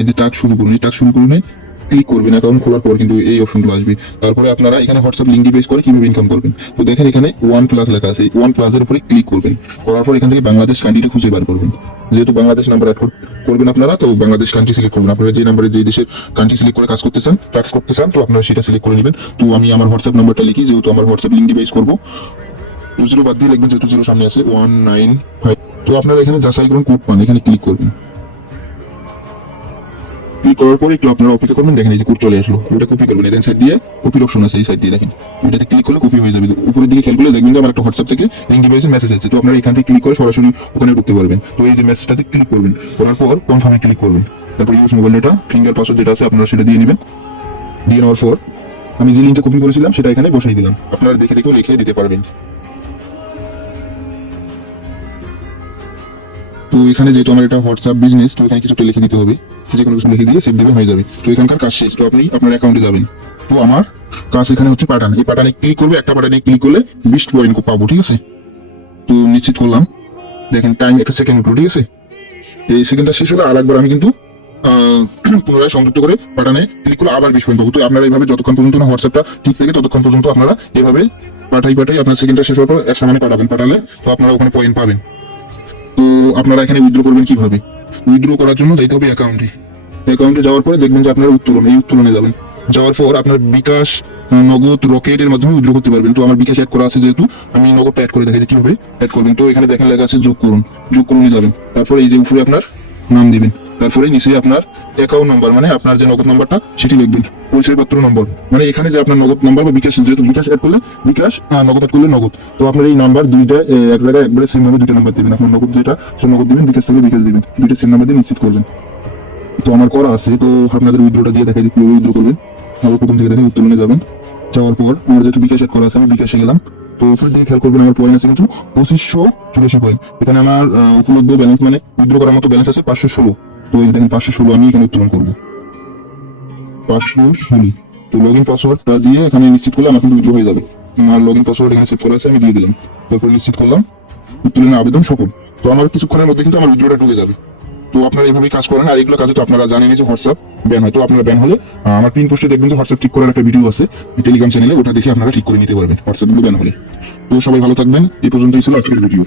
এই যে টাস্ক শুরু করুন, এই টাস্ক শুরু করুন ক্লিক করবেন। অ্যাকাউন্ট খোলার পর কিন্তু এই অপশনগুলো আসবে। তারপরে আপনারা এখানে হোয়াটসঅ্যাপ লিঙ্ক বেস করে কিভাবে ইনকাম করবেন। তো দেখেন এখানে 1+ লেখা আছে, এই 1+ এর উপরে ক্লিক করবেন। করার পর এখান থেকে বাংলাদেশ কান্ট্রিটা খুঁজে বার করবেন। যেহেতু বাংলাদেশ নাম্বার অ্যাড করবেন আপনারা, তো বাংলাদেশ কান্ট্রি সিলেক্ট করবেন। আপনারা যে নাম্বারে যে দেশের কান্ট্রি সিলেক্ট করে কাজ করতে চান, টাস্ক করতে চান, তো আপনারা সেটা সিলেক্ট করে নেবেন। তো আমি আমার হোয়াটসঅ্যাপ নাম্বারটা লিখি, যেহেতু আমার হোয়াটসঅ্যাপ লিঙ্ক ডিভাইস করবো। 20 বাদ দিয়ে লিখবেন, যেহেতু 0 সামনে আছে 195। তো আপনারা এখানে যাচাই করুন কোড পান, এখানে ক্লিক করবেন। ক্লিক করার পরে একটু আপনারা অপেক্ষা করবেন। দেখেন এই যে কোড চলে আসলো, ওটা কপি করবেন। এই সাইড দিয়ে কপির অপশন আছে, এই সাইড দিয়ে দেখেন ওইটাতে ক্লিক করলে কপি হয়ে যাবে। উপরের দিকে খেয়াল করলে দেখবেন যে আমার একটা হোয়াটসঅ্যাপ থেকে লিঙ্ক ডিভাইসে মেসেজ আছে। তো আপনারা এখান থেকে ক্লিক করে সরাসরি ওখানে ঢুকতে পারবেন। তো এই যে মেসেজটাতে ক্লিক করবেন, করার পর কনফার্মে ক্লিক করবেন। তারপর use mobile data, finger password যেটা আছে আপনারা সেটা দিয়ে নেবেন। দিয়ে নেওয়ার পর আমি যে লিঙ্কটা কপি করেছিলাম সেটা এখানে বসিয়ে দিলাম। আপনারা দেখে দেখেও লিখে দিতে পারবেন। তো এখানে যেহেতু আমার এটা হোয়াটসঅ্যাপ বিজনেস, তো এখানে কিছুটা লিখে দিতে হবে। যে কোনো কিছু লিখে দিয়ে সেভ দিলে হয়ে যাবে। তো এখানকার কাজ শেষ। তো আপনি আপনার অ্যাকাউন্টে যাবেন। তো আমার কাজ এখানে হচ্ছে পাঠান। এই পাঠানে ক্লিক করবে, একটা পাঠানে ক্লিক করলে 20 পয়েন্ট পাবো, ঠিক আছে। তো নিশ্চিত করলাম। দেখেন টাইম 1 সেকেন্ড উঠলো, ঠিক আছে। এই সেকেন্ডটা শেষ হলে আর একবার আমি কিন্তু পুনরায় সংযুক্ত করে পাঠানে ক্লিক করলে আবার 20 পয়েন্ট পাবো। তো আপনারা এইভাবে যতক্ষণ পর্যন্ত না হোয়াটসঅ্যাপটা ঠিক থাকে ততক্ষণ পর্যন্ত আপনারা এইভাবে পাঠাই আপনার সেকেন্ডটা শেষ হওয়ার পর এক সমানে পাঠালে তো আপনারা ওখানে পয়েন্ট পাবেন। তো আপনারা এখানে উইথড্র করবেন কিভাবে। উইথড্র করার জন্য যাইতে হবে অ্যাকাউন্টে। অ্যাকাউন্টে যাওয়ার পরে দেখবেন যে আপনারা উত্তোলনে যাবেন। যাওয়ার পর আপনার বিকাশ, নগদ, রকেটের মাধ্যমে উইথড্র করতে পারবেন। তো আমার বিকাশ অ্যাড করা আছে, যেহেতু আমি নগদটা অ্যাড করে দেখাই যে কিভাবে অ্যাড করবেন। তো এখানে দেখেন লেখা আছে যোগ করুন, যোগ করুন যাবেন। তারপরে এই যে উপরে আপনার নাম দিবেন। তারপরে নিচে আপনার অ্যাকাউন্ট নাম্বার, মানে আপনার যে নগদ নাম্বারটা সেটি লিখবেন। পরিচয়পত্র নম্বর, মানে এখানে যে আপনার নগদ নাম্বার বা বিকাশ, যেহেতু বিকাশ অ্যাড করলে বিকাশ, নগদ অ্যাড করলে নগদ। তো আপনার এই নাম্বার দুইটা এক জায়গায় একবারে সেম ভাবে দুইটা নাম্বার দিবেন। আপনার নগদ যেটা সে নগদ দিবেন, বিকাশ থেকে বিকাশ দিবেন, দুইটা সেম নাম্বার দিয়ে নিশ্চিত করবেন। তো আমার করা আছে। তো আপনাদের উইথড্রটা দিয়ে দেখাই কিভাবে উইথড্র করবেন। আবার প্রথম থেকে দেখেন উত্তোলনে যাবেন। যাওয়ার পর আমার যেহেতু বিকাশ অ্যাড করা আছে, আমি বিকাশে গেলাম। তো উপরে দিকে খেয়াল করবেন আমার পয়েন্ট আছে কিন্তু 2584 পয়েন্ট। এখানে আমার উপলব্ধ ব্যালেন্স, মানে উইথড্র করার মতো ব্যালেন্স আছে 516। তো এই দেখেন 516 আমি এখানে উত্তোলন করবো 516। তো লগ ইন পাসওয়ার্ডটা দিয়ে এখানে নিশ্চিত করলে আমার কিন্তু উইথড্র হয়ে যাবে। আমার লগ ইন পাসওয়ার্ড এখানে সেভ করা আছে, আমি দিয়ে দিলাম। তারপর নিশ্চিত করলাম, উত্তোলনের আবেদন সফল। তো আমার কিছুক্ষণের মধ্যে কিন্তু আমার উইথড্রটা ঢুকে যাবে। তো আপনারা এইভাবেই কাজ করেন। আর এগুলো কাজে তো আপনারা জানেন যে হোয়াটসঅ্যাপ ব্যান হয়। তো আপনারা ব্যান হলে আমার পিন পোস্টে দেখবেন যে হোয়াটসঅ্যাপ ঠিক করার একটা ভিডিও আছে টেলিগ্রাম চ্যানেলে, ওটা দেখে আপনারা ঠিক করে নিতে পারবেন হোয়াটসঅ্যাপ গুলো ব্যান হলে। তো সবাই ভালো থাকবেন। এই পর্যন্তই ছিল আজকের ভিডিও।